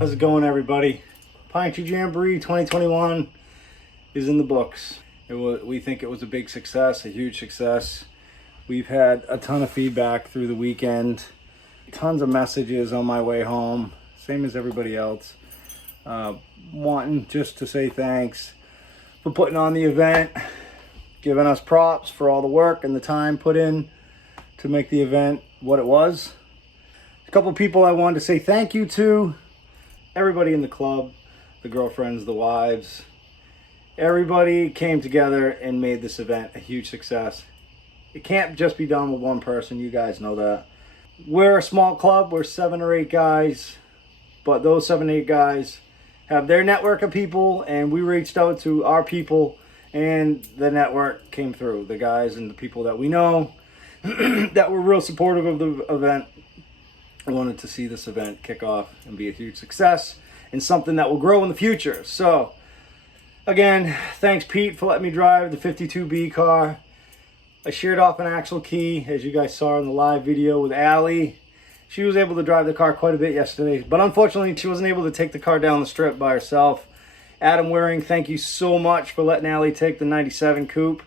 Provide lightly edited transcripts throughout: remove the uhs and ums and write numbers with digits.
How's it going, everybody? PTJ Jamboree 2021 is in the books. We think it was a big success, a huge success. We've had a ton of feedback through the weekend, tons of messages on my way home, same as everybody else, wanting just to say thanks for putting on the event, giving us props for all the work and the time put in to make the event what it was. A couple of people I wanted to say thank you to. Everybody in the club, the girlfriends, the wives, everybody came together and made this event a huge success. It can't just be done with one person, you guys know that. We're a small club, we're 7 or 8 guys, but those 7 or 8 guys have their network of people, and we reached out to our people, and the network came through. The guys and the people that we know that were real supportive of the event. I wanted to see this event kick off and be a huge success and something that will grow in the future. So, again, thanks Pete for letting me drive the 52B car. I shared off an axle key, as you guys saw in the live video, with Allie. She was able to drive the car quite a bit yesterday, but unfortunately she wasn't able to take the car down the strip by herself. Adam Waring, thank you so much for letting Allie take the 97 coupe.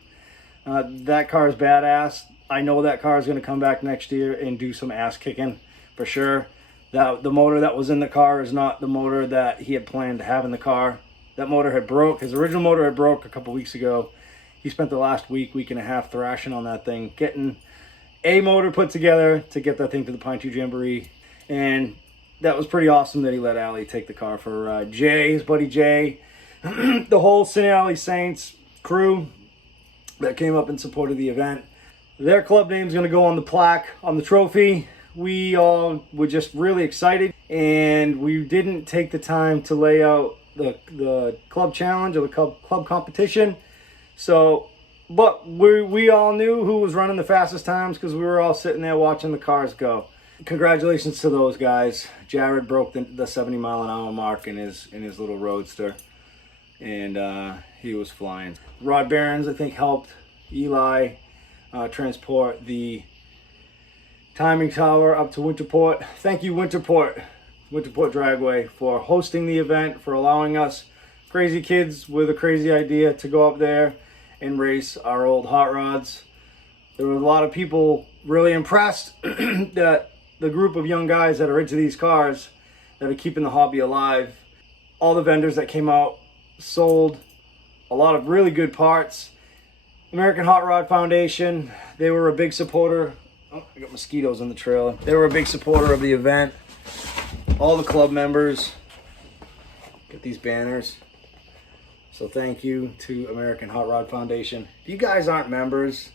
That car is badass. I know that car is going to come back next year and do some ass kicking. For sure. The motor that was in the car is not the motor that he had planned to have in the car. That motor had broke. His original motor had broke a couple weeks ago. He spent the last week and a half thrashing on that thing, getting a motor put together to get that thing to the PTJ Jamboree. And that was pretty awesome that he let Allie take the car for Jay, his buddy Jay. The whole Sin Alley Saints crew that came up in support of the event. Their club name is going to go on the plaque, on the trophy. We all were just really excited, and we didn't take the time to lay out the club challenge or the club competition. So, but we all knew who was running the fastest times because we were all sitting there watching the cars go. Congratulations to those guys. Jared broke the 70-mile-an-hour mark in his little roadster, and he was flying. Rod Barons, I think, helped Eli transport the timing tower up to Winterport. Thank you, Winterport Dragway, for hosting the event, for allowing us crazy kids with a crazy idea to go up there and race our old hot rods. There were a lot of people really impressed that the group of young guys that are into these cars, that are keeping the hobby alive. All the vendors that came out sold a lot of really good parts. American Hot Rod Foundation, they were a big supporter. Oh, I got mosquitoes in the trailer. They were a big supporter of the event. All the club members. Get these banners. So thank you to American Hot Rod Foundation. If you guys aren't members,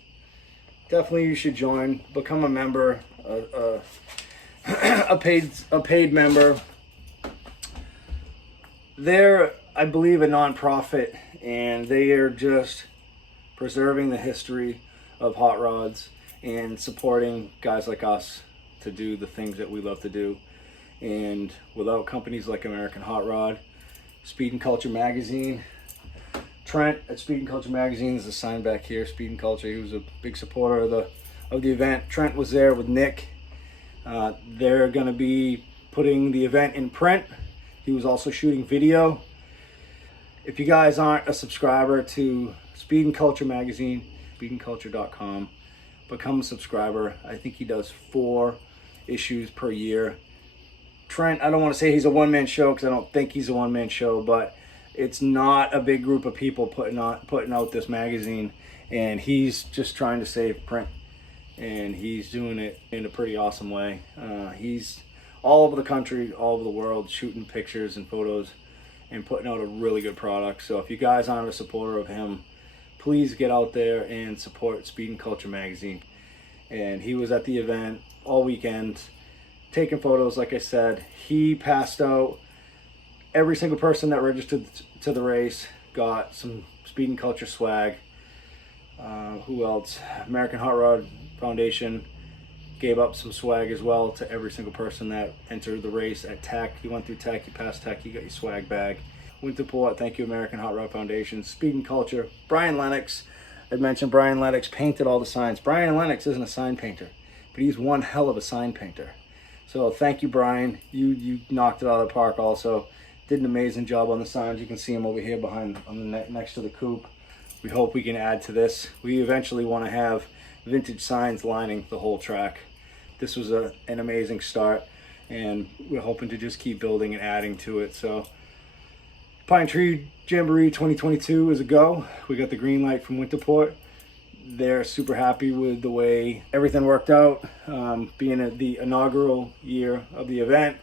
definitely you should join. Become a member, a paid member. They're, I believe, a nonprofit, and they are just preserving the history of hot rods and supporting guys like us to do the things that we love to do. And without companies like American Hot Rod, Speed and Culture Magazine, Trent at Speed and Culture Magazine is a sign back here. Speed and Culture, he was a big supporter of the event. Trent was there with Nick. They're going to be putting the event in print. He was also shooting video. If you guys aren't a subscriber to Speed and Culture Magazine, speedandculture.com, become a subscriber. I think he does 4 issues per year. Trent, I don't want to say he's a one-man show because I don't think he's a one-man show, but it's not a big group of people putting out this magazine, and he's just trying to save print, and he's doing it in a pretty awesome way. He's all over the country, all over the world, shooting pictures and photos and putting out a really good product. So if you guys aren't a supporter of him, please get out there and support Speed and Culture Magazine. And he was at the event all weekend, taking photos. Like I said, he passed out. Every single person that registered to the race got some Speed and Culture swag. Who else? American Hot Rod Foundation gave up some swag as well to every single person that entered the race at Tech. You went through Tech, you passed Tech, you got your swag bag. Winterport, thank you, American Hot Rod Foundation. Speed and Culture. Brian Lennox, I mentioned Brian Lennox painted all the signs. Brian Lennox isn't a sign painter, but he's one hell of a sign painter. So thank you, Brian. You knocked it out of the park also. Did an amazing job on the signs. You can see them over here behind, on the next to the coupe. We hope we can add to this. We eventually want to have vintage signs lining the whole track. This was an amazing start, and we're hoping to just keep building and adding to it. So Pine Tree Jamboree 2022 is a go. We got the green light from Winterport. They're super happy with the way everything worked out. Being the inaugural year of the event,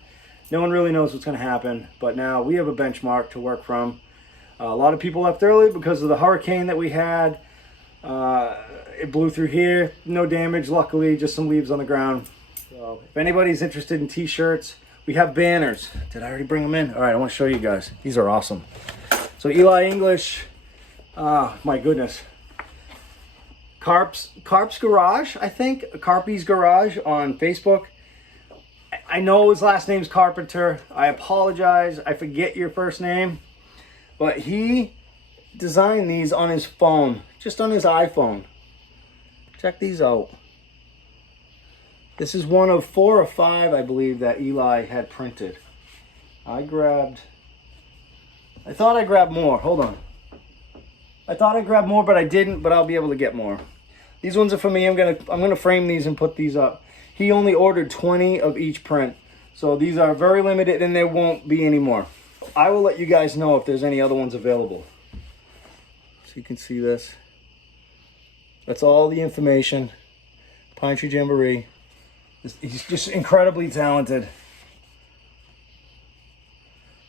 no one really knows what's going to happen, but now we have a benchmark to work from. A lot of people left early because of the hurricane that we had. It blew through here, no damage, luckily, just some leaves on the ground. So if anybody's interested in t-shirts, we have banners. Did I already bring them in? All right, I want to show you guys. These are awesome. So Eli English, my goodness. Carp's Garage, I think. Carpy's Garage on Facebook. I know his last name's Carpenter. I apologize. I forget your first name. But he designed these on his phone, just on his iPhone. Check these out. This is one of 4 or 5, I believe, that Eli had printed. I thought I grabbed more. Hold on. I thought I grabbed more, but I didn't, but I'll be able to get more. These ones are for me. I'm gonna frame these and put these up. He only ordered 20 of each print. So these are very limited, and there won't be any more. I will let you guys know if there's any other ones available. So you can see this. That's all the information. Pine Tree Jamboree. He's just incredibly talented.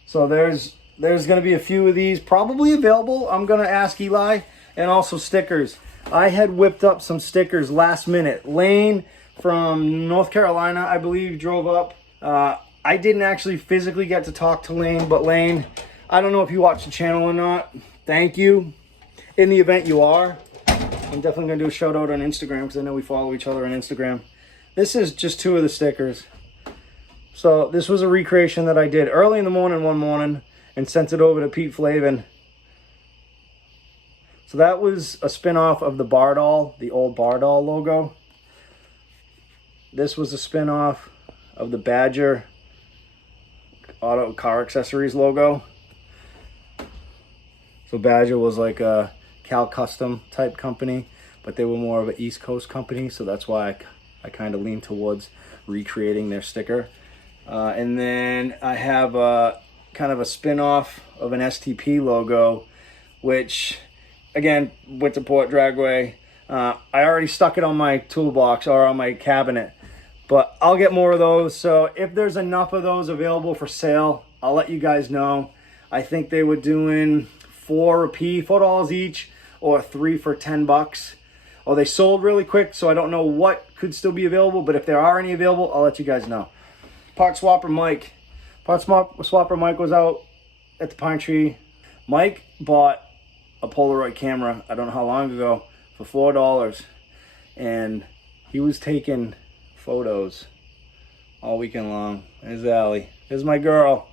So there's going to be a few of these probably available. I'm going to ask Eli, and also stickers. I had whipped up some stickers last minute. Lane from North Carolina, I believe, drove up. I didn't actually physically get to talk to Lane, but Lane, I don't know if you watch the channel or not. Thank you. In the event you are, I'm definitely going to do a shout out on Instagram because I know we follow each other on Instagram. This is just 2 of the stickers. So this was a recreation that I did early in the morning one morning and sent it over to Pete Flavin. So that was a spin-off of the Bardol, the old Bardol logo. This was a spin-off of the Badger Auto Car Accessories logo. So Badger was like a Cal Custom type company, but they were more of an East Coast company, so that's why I kind of lean towards recreating their sticker. And then I have a kind of a spin-off of an STP logo, which, again, Winterport Dragway. I already stuck it on my toolbox or on my cabinet, but I'll get more of those. So if there's enough of those available for sale, I'll let you guys know. I think they were doing $4 each, or 3 for $10. Oh, they sold really quick, so I don't know what could still be available, but if there are any available, I'll let you guys know. Part Swapper Mike. Part Swapper Mike was out at the Pine Tree. Mike bought a Polaroid camera, I don't know how long ago, for $4. And he was taking photos all weekend long. There's Allie. There's my girl.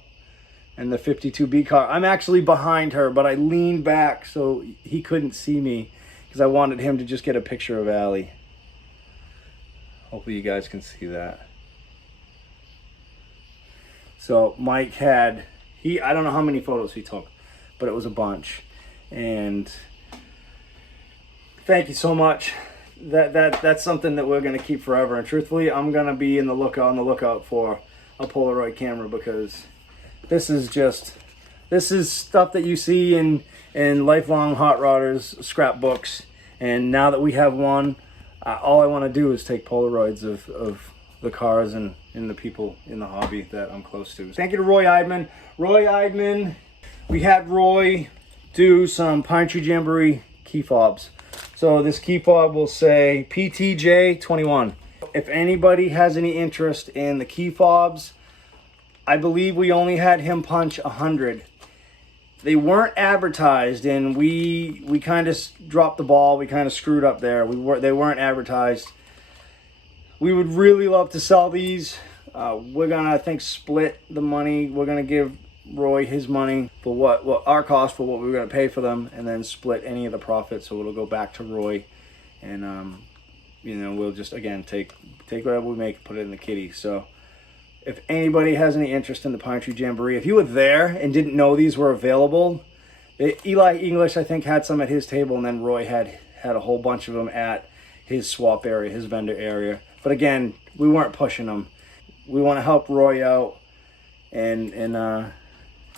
And the 52B car. I'm actually behind her, but I leaned back so he couldn't see me because I wanted him to just get a picture of Allie. Hopefully you guys can see that. So Mike had, I don't know how many photos he took, but it was a bunch. And thank you so much. That's something that we're going to keep forever. And truthfully, I'm going to be on the lookout for a Polaroid camera, because this is stuff that you see in lifelong hot rodders scrapbooks. And now that we have one, all I want to do is take Polaroids of the cars and the people in the hobby that I'm close to. Thank you to Roy Eidman. Roy Eidman, we had Roy do some Pine Tree Jamboree key fobs. So this key fob will say PTJ 21. If anybody has any interest in the key fobs, I believe we only had him punch 100. They weren't advertised, and we kind of dropped the ball. We kind of screwed up there. They weren't advertised. We would really love to sell these. We're gonna, I think, split the money. We're gonna give Roy his money for what our cost for what we were gonna pay for them, and then split any of the profits. So it'll go back to Roy, and you know, we'll just again take whatever we make, put it in the kitty. So if anybody has any interest in the Pine Tree Jamboree, if you were there and didn't know these were available, Eli English, I think, had some at his table, and then Roy had a whole bunch of them at his swap area, his vendor area. But again, we weren't pushing them. We want to help Roy out and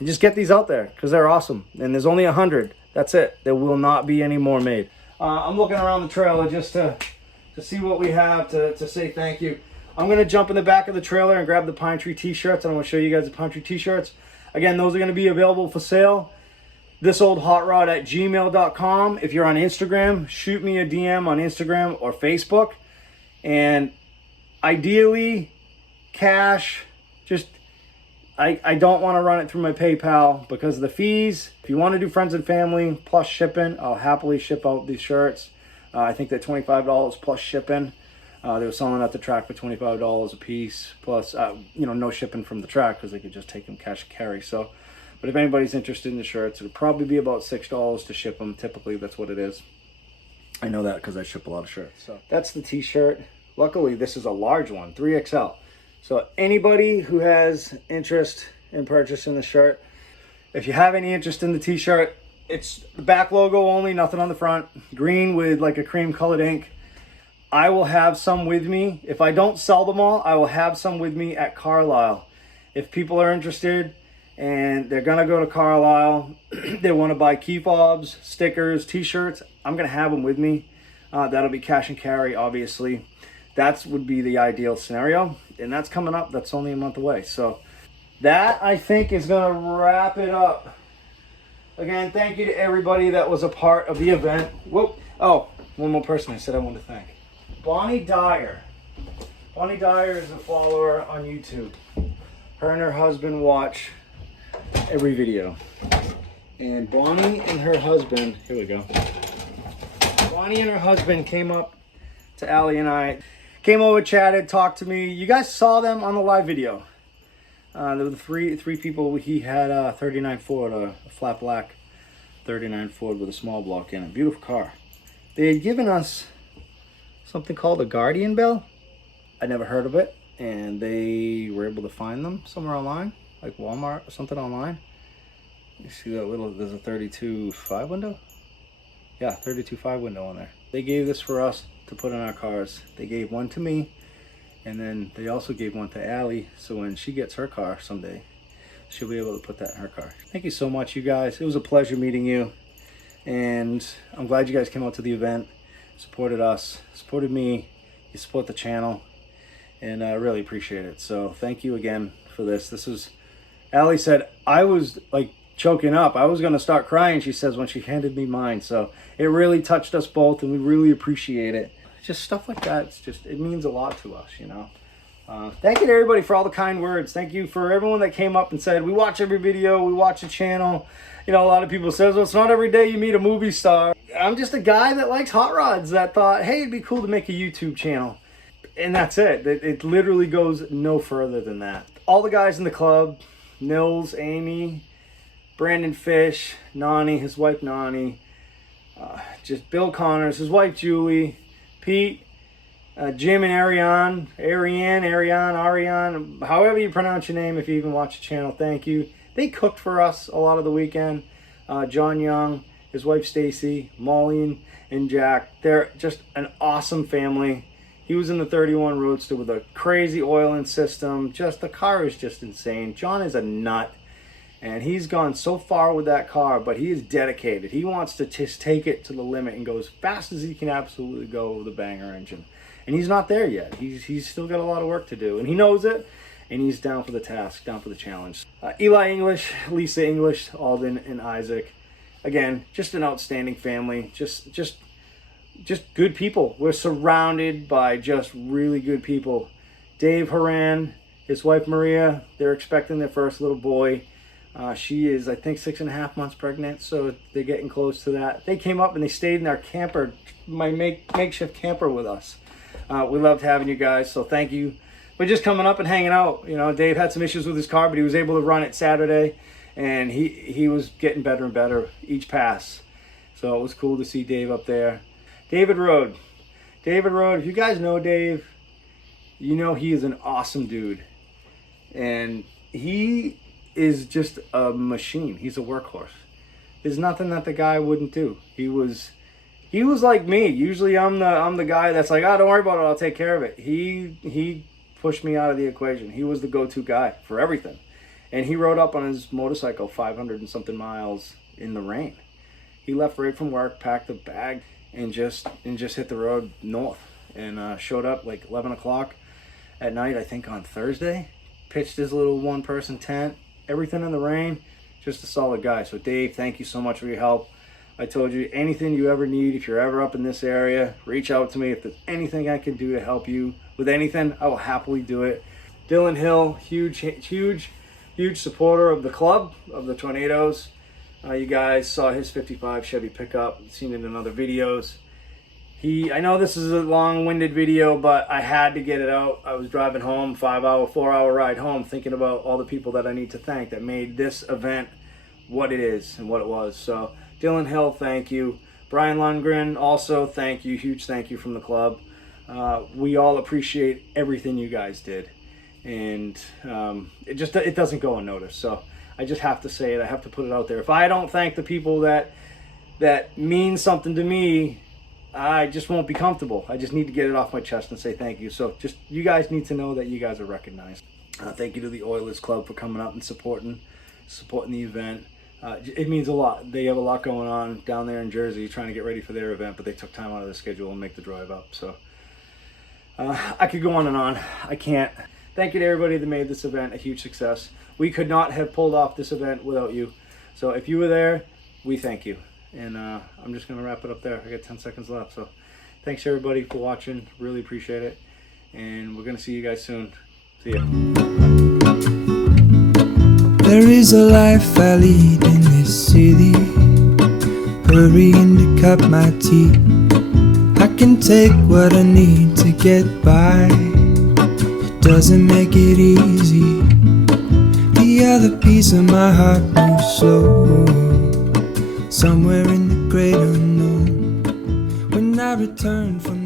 just get these out there because they're awesome. And there's only 100. That's it. There will not be any more made. I'm looking around the trailer just to see what we have to say thank you. I'm going to jump in the back of the trailer and grab the Pine Tree t-shirts, and I'm going to show you guys the Pine Tree t-shirts. Again, those are going to be available for sale. thisoldhotrod@gmail.com. If you're on Instagram, shoot me a DM on Instagram or Facebook. And ideally, cash. Just, I don't want to run it through my PayPal because of the fees. If you want to do friends and family plus shipping, I'll happily ship out these shirts. I think they're $25 plus shipping. They were selling at the track for $25 a piece, plus no shipping from the track because they could just take them cash and carry. So, but if anybody's interested in the shirts, it'll probably be about $6 to ship them. Typically, that's what it is. I know that because I ship a lot of shirts. So that's the t-shirt. Luckily, this is a large one, 3XL. So anybody who has interest in purchasing the shirt, if you have any interest in the t-shirt, it's the back logo only, nothing on the front. Green with like a cream colored ink. I will have some with me. If I don't sell them all, I will have some with me at Carlisle. If people are interested and they're going to go to Carlisle, they want to buy key fobs, stickers, t-shirts, I'm going to have them with me. That'll be cash and carry, obviously. That would be the ideal scenario. And that's coming up. That's only a month away. So that, I think, is going to wrap it up. Again, thank you to everybody that was a part of the event. Whoa. Oh, one more person I said I wanted to thank. Bonnie Dyer. Bonnie Dyer is a follower on YouTube. Her and her husband watch every video. And Bonnie and her husband, here we go. Bonnie and her husband came up to Allie and I. Came over, chatted, talked to me. You guys saw them on the live video. There were the three people. He had a 39 Ford, a flat black 39 Ford with a small block in it. Beautiful car. They had given us something called a Guardian Bell. I never heard of it, and they were able to find them somewhere online, like Walmart or something online. You see that little, there's a 32.5 window? Yeah, 32.5 window on there. They gave this for us to put in our cars. They gave one to me, and then they also gave one to Allie, so when she gets her car someday, she'll be able to put that in her car. Thank you so much, you guys. It was a pleasure meeting you, and I'm glad you guys came out to the event, supported us, supported me, you support the channel, and I really appreciate it. So thank you again for this. This was, Allie said, I was like choking up. I was going to start crying, she says, when she handed me mine. So it really touched us both, and we really appreciate it. Just stuff like that, it's just, it means a lot to us, you know. Thank you to everybody for all the kind words. Thank you for everyone that came up and said, we watch every video, we watch the channel. You know, a lot of people says, well, it's not every day you meet a movie star. I'm just a guy that likes hot rods that thought, hey, it'd be cool to make a YouTube channel. And that's it. It literally goes no further than that. All the guys in the club, Nils, Amy, Brandon Fish, Nani, his wife Nani, just Bill Connors, his wife Julie, Pete, Jim and Ariane, however you pronounce your name, if you even watch the channel, thank you. They cooked for us a lot of the weekend. John Young, his wife Stacy, Molly and Jack, they're just an awesome family. He was in the 31 Roadster with a crazy oiling system. Just, the car is just insane. John is a nut. And he's gone so far with that car, but he is dedicated. He wants to just take it to the limit and go as fast as he can absolutely go with a banger engine. And he's not there yet. He's still got a lot of work to do. And he knows it, and he's down for the task, down for the challenge. Eli English, Lisa English, Alden, and Isaac. Again, just an outstanding family. Just good people. We're surrounded by just really good people. Dave Horan, his wife Maria, they're expecting their first little boy. She is, I think, 6.5 months pregnant, so they're getting close to that. They came up and they stayed in our camper, my makeshift camper with us. We loved having you guys, so thank you. But just coming up and hanging out. You know, Dave had some issues with his car, but he was able to run it Saturday, and he was getting better and better each pass. So it was cool to see Dave up there. David Rode. David Rode, if you guys know Dave, you know he is an awesome dude. And he is just a machine. He's a workhorse. There's nothing that the guy wouldn't do. He was like me. Usually I'm the guy that's like, oh, don't worry about it, I'll take care of it. He pushed me out of the equation. He was the go-to guy for everything. And he rode up on his motorcycle 500 and something miles in the rain. He left right from work, packed a bag, and just hit the road north. And showed up like 11 o'clock at night, I think on Thursday. Pitched his little one-person tent, everything in the rain. Just a solid guy. So Dave, thank you so much for your help. I told you, anything you ever need, if you're ever up in this area, reach out to me. If there's anything I can do to help you with anything, I will happily do it. Dylan Hill, huge supporter of the club, of the Tornadoes. You guys saw his 55 Chevy pickup, seen it in other videos. I know this is a long-winded video, but I had to get it out. I was driving home, 4-hour ride home, thinking about all the people that I need to thank that made this event what it is and what it was. So Dylan Hill, thank you. Brian Lundgren, also thank you. Huge thank you from the club. We all appreciate everything you guys did. And it doesn't go unnoticed. So I just have to say it. I have to put it out there. If I don't thank the people that mean something to me, I just won't be comfortable. I just need to get it off my chest and say thank you. So just, you guys need to know that you guys are recognized. Thank you to the Oilers Club for coming out and supporting the event. It means a lot. They have a lot going on down there in Jersey trying to get ready for their event, but they took time out of their schedule and make the drive up. So I could go on and on. I can't. Thank you to everybody that made this event a huge success. We could not have pulled off this event without you. So if you were there, we thank you. And I'm just going to wrap it up there. I got 10 seconds left. So thanks everybody for watching. Really appreciate it. And we're going to see you guys soon. See ya. There is a life I lead in this city, hurrying to cut my teeth. I can take what I need to get by. It doesn't make it easy. The other piece of my heart moves slow, somewhere in the great unknown. When I return from